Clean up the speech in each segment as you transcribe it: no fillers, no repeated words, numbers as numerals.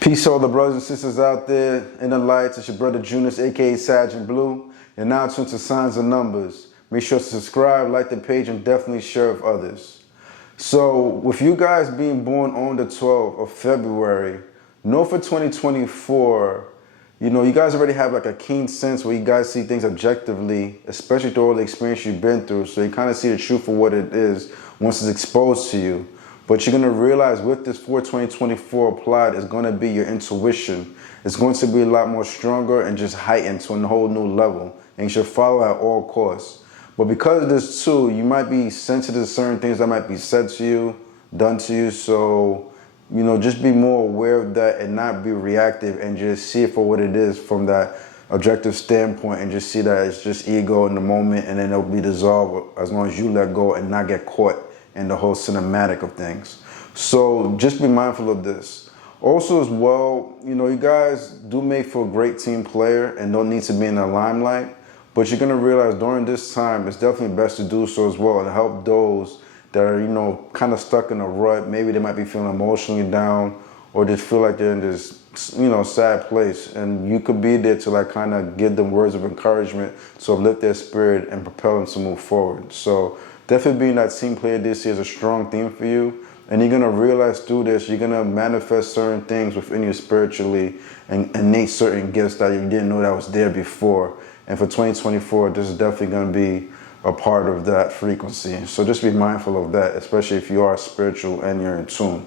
Peace to all the brothers and sisters out there in the lights. It's your brother Junus, aka Sag Blue. You're now tuned to Signs and Numbers. Make sure to subscribe, like the page, and definitely share with others. So, with you guys being born on the 12th of February, know for 2024, you guys already have like a keen sense where you guys see things objectively, especially through all the experience you've been through. So you kind of see the truth of what it is once it's exposed to you. But you're going to realize with this for 2024 applied, it's going to be your intuition. It's going to be a lot more stronger and just heightened to a whole new level. And you should follow at all costs. But because of this too, you might be sensitive to certain things that might be said to you, done to you. So, just be more aware of that and not be reactive and just see it for what it is from that objective standpoint and just see that it's just ego in the moment and then it'll be dissolved as long as you let go and not get caught in the whole cinematic of things. So just be mindful of this. Also as well, you guys do make for a great team player and don't need to be in the limelight, but you're gonna realize during this time, it's definitely best to do so as well and help those that are, kind of stuck in a rut. Maybe they might be feeling emotionally down or just feel like they're in this, sad place. And you could be there to like kind of give them words of encouragement to uplift their spirit and propel them to move forward. So definitely being that team player this year is a strong theme for you. And you're going to realize through this, you're going to manifest certain things within you spiritually and innate certain gifts that you didn't know that was there before. And for 2024, this is definitely going to be a part of that frequency. So just be mindful of that, especially if you are spiritual and you're in tune.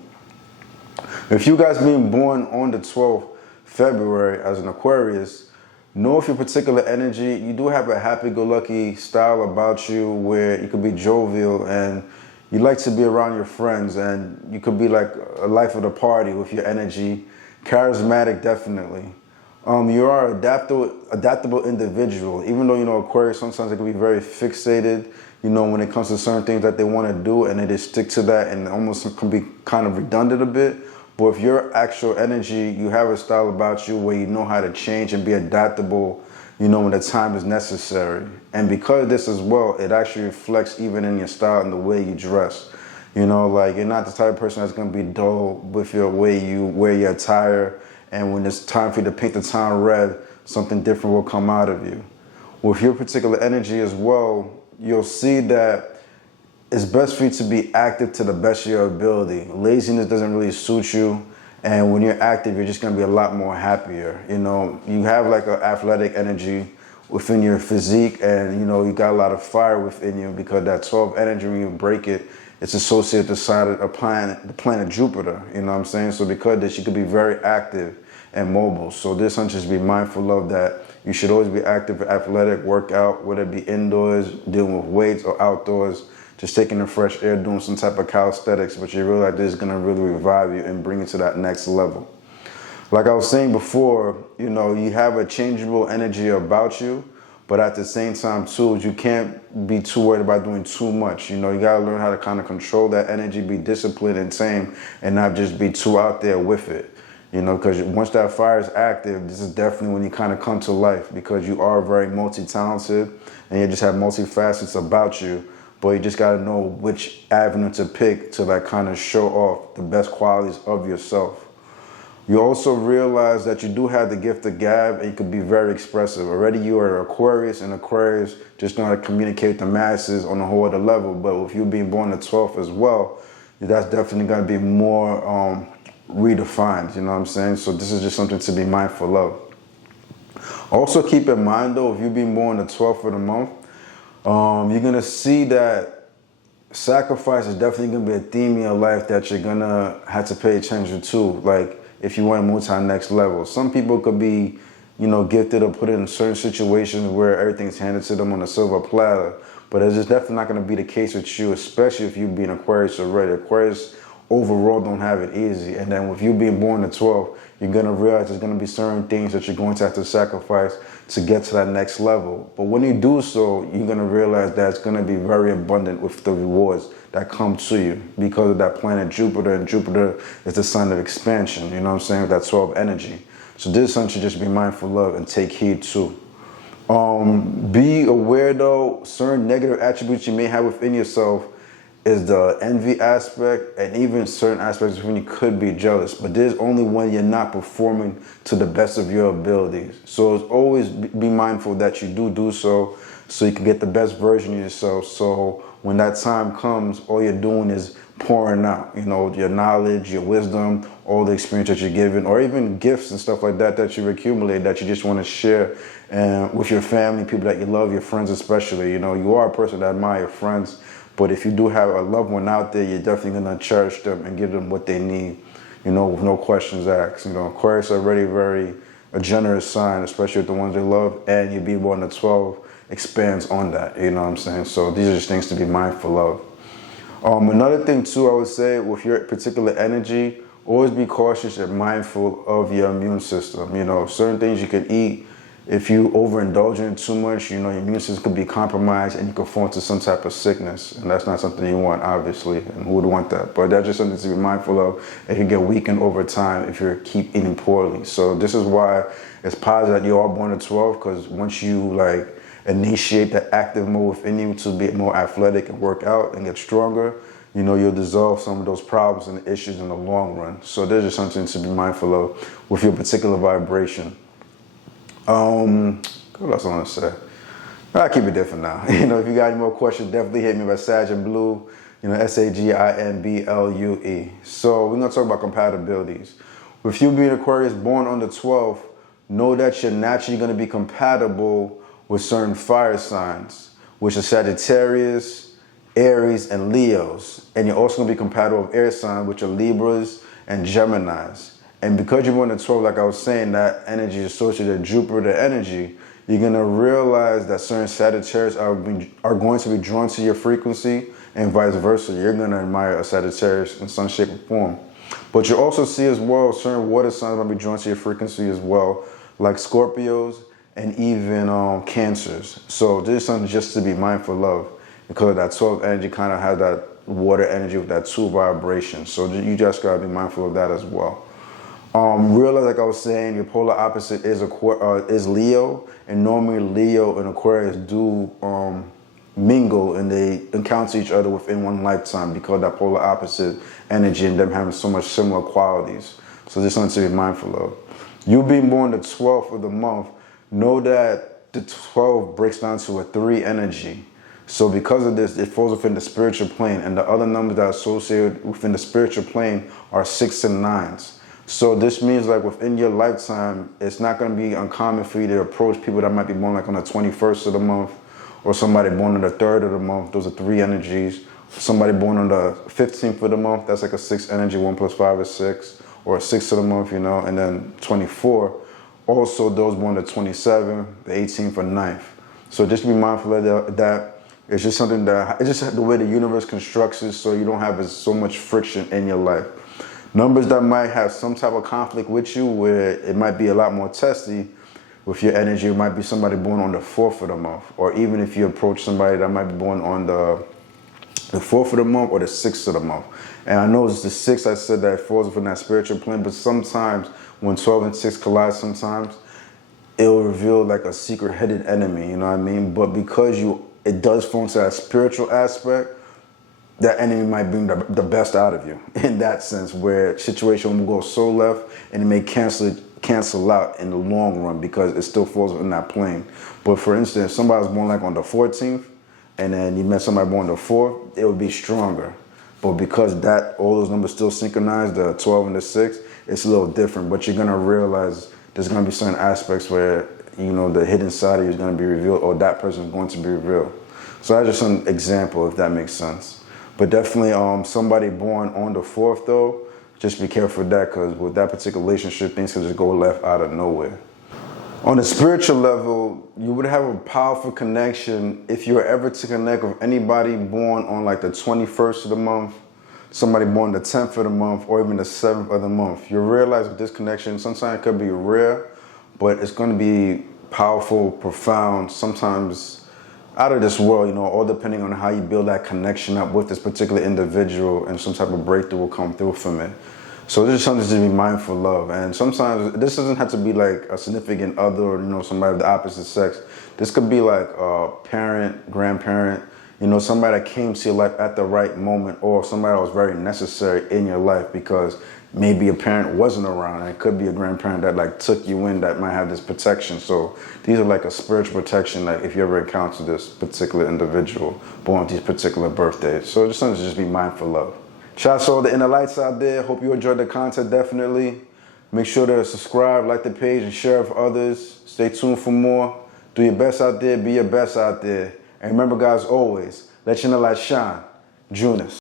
If you guys being born on the 12th February as an Aquarius, know if your particular energy, you do have a happy-go-lucky style about you where you could be jovial and you like to be around your friends and you could be like a life of the party with your energy. Charismatic, definitely. You are an adaptable individual. Even though, Aquarius, sometimes it can be very fixated, when it comes to certain things that they want to do and they just stick to that and almost can be kind of redundant a bit. But if your actual energy, you have a style about you where you know how to change and be adaptable, when the time is necessary. And because of this as well, it actually reflects even in your style and the way you dress. You're not the type of person that's going to be dull with your way you wear your attire. And when it's time for you to paint the town red, something different will come out of you. With your particular energy as well, you'll see that it's best for you to be active to the best of your ability. Laziness doesn't really suit you. And when you're active, you're just going to be a lot more happier. You have like an athletic energy within your physique and, you got a lot of fire within you because that 12 energy, when you break it, it's associated with the planet Jupiter, So because of this, you could be very active and mobile. So this one, just be mindful of that. You should always be active, athletic, workout, whether it be indoors, dealing with weights or outdoors, just taking the fresh air, doing some type of calisthenics, but you realize this is gonna really revive you and bring you to that next level. Like I was saying before, you have a changeable energy about you, but at the same time too, you can't be too worried about doing too much. You gotta learn how to kind of control that energy, be disciplined and tame, and not just be too out there with it. Because once that fire is active, this is definitely when you kind of come to life because you are very multi-talented and you just have multi-facets about you, but you just gotta know which avenue to pick to like kind of show off the best qualities of yourself. You also realize that you do have the gift of gab and you can be very expressive. Already you are Aquarius, and Aquarius just know how to communicate with the masses on a whole other level. But with you being born the 12th as well, that's definitely going to be more redefined, So this is just something to be mindful of. Also keep in mind though, if you being born the 12th of the month, you're going to see that sacrifice is definitely going to be a theme in your life that you're going to have to pay attention to. Like, if you want to move to the next level. Some people could be, gifted or put in certain situations where everything's handed to them on a silver platter. But it's just definitely not going to be the case with you, especially if you being Aquarius already. Aquarius overall don't have it easy. And then with you being born the 12th, you're going to realize there's going to be certain things that you're going to have to sacrifice to get to that next level. But when you do so, you're going to realize that it's going to be very abundant with the rewards that come to you because of that planet Jupiter, and Jupiter is the sign of expansion, with that 12 energy. So this is something you just be mindful of and take heed to. Be aware though, certain negative attributes you may have within yourself is the envy aspect, and even certain aspects when you could be jealous, but there's only when you're not performing to the best of your abilities. So it's always be mindful that you do so you can get the best version of yourself. So when that time comes, all you're doing is pouring out, you know, your knowledge, your wisdom, all the experience that you're given, or even gifts and stuff like that that you've accumulated that you just want to share with your family, people that you love, your friends especially. You know, you are a person that admire your friends, but if you do have a loved one out there, you're definitely going to cherish them and give them what they need, you know, with no questions asked. You know, Aquarius are already very a generous sign, especially with the ones they love, and you be born at 12 expands on that, you know what I'm saying? So these are just things to be mindful of. Another thing too, I would say with your particular energy, always be cautious and mindful of your immune system. You know, certain things you could eat, if you overindulge in too much, you know, your immune system could be compromised and you could fall into some type of sickness. And that's not something you want, obviously, and who would want that? But that's just something to be mindful of. It can get weakened over time if you keep eating poorly. So this is why it's positive that you are born at 12, because once you like initiate the active mode within you to be more athletic and work out and get stronger, you know, you'll dissolve some of those problems and issues in the long run. So there's just something to be mindful of with your particular vibration. What else I want to say? I'll keep it different now. You know, if you got any more questions, definitely hit me by Sagin Blue, you know, SAGINBLUE. So we're going to talk about compatibilities. With you being Aquarius born on the 12th, know that you're naturally going to be compatible with certain fire signs, which are Sagittarius, Aries, and Leos. And you're also going to be compatible with air signs, which are Libras and Geminis. And because you're born at 12, like I was saying, that energy is associated with Jupiter energy, you're going to realize that certain Sagittarius are going to be drawn to your frequency, and vice versa. You're going to admire a Sagittarius in some shape or form. But you also see as well, certain water signs might be drawn to your frequency as well, like Scorpios, and even Cancers. So this is something just to be mindful of, because that 12 energy kind of has that water energy with that 2 vibration. So you just gotta be mindful of that as well. Realize, like I was saying, your polar opposite is Leo, and normally Leo and Aquarius do mingle and they encounter each other within one lifetime because that polar opposite energy and them having so much similar qualities. So this is something to be mindful of. You being born the 12th of the month, know that the 12 breaks down to a 3 energy. So because of this, it falls within the spiritual plane, and the other numbers that are associated within the spiritual plane are 6 and 9s. So this means like within your lifetime, it's not going to be uncommon for you to approach people that might be born like on the 21st of the month, or somebody born on the 3rd of the month. Those are 3 energies. Somebody born on the 15th of the month, that's like a 6 energy, 1 plus 5 is 6, or a 6th of the month, you know, and then 24. Also, those born the 27th, the 18th, or 9th. So just be mindful of that. It's just something that, it's just the way the universe constructs it, so you don't have so much friction in your life. Numbers that might have some type of conflict with you, where it might be a lot more testy with your energy. It might be somebody born on the 4th of the month, or even if you approach somebody that might be born on the 4th of the month or the 6th of the month. And I know it's the 6th, I said that it falls within that spiritual plane, but sometimes when 12 and 6 collide, sometimes it'll reveal like a secret hidden enemy, you know what I mean? But because it does fall into that spiritual aspect, that enemy might bring the best out of you in that sense, where situation will go so left and it may cancel out in the long run because it still falls in that plane. But for instance, if somebody was born like on the 14th and then you met somebody born on the 4th, it would be stronger. But because all those numbers still synchronized, the 12 and the 6, it's a little different. But you're going to realize there's going to be certain aspects where, you know, the hidden side of you is going to be revealed, or that person is going to be revealed. So that's just an example, if that makes sense. But definitely somebody born on the 4th, though, just be careful with that, because with that particular relationship, things can just go left out of nowhere. On the spiritual level, you would have a powerful connection if you were ever to connect with anybody born on like the 21st of the month, somebody born the 10th of the month, or even the 7th of the month. You'll realize with this connection, sometimes it could be rare, but it's going to be powerful, profound, sometimes out of this world, you know, all depending on how you build that connection up with this particular individual, and some type of breakthrough will come through from it. So this is something to be mindful of. And sometimes this doesn't have to be like a significant other, or, you know, somebody of the opposite sex. This could be like a parent, grandparent, you you know, somebody that came to your life at the right moment, or somebody that was very necessary in your life because maybe a parent wasn't around, and it could be a grandparent that like took you in that might have this protection. So these are like a spiritual protection, like if you ever encounter this particular individual born with these particular birthdays. So just something to just be mindful of. Shout out to all the inner lights out there. Hope you enjoyed the content, definitely. Make sure to subscribe, like the page, and share with others. Stay tuned for more. Do your best out there. Be your best out there. And remember, guys, always, let your inner light shine. Junus.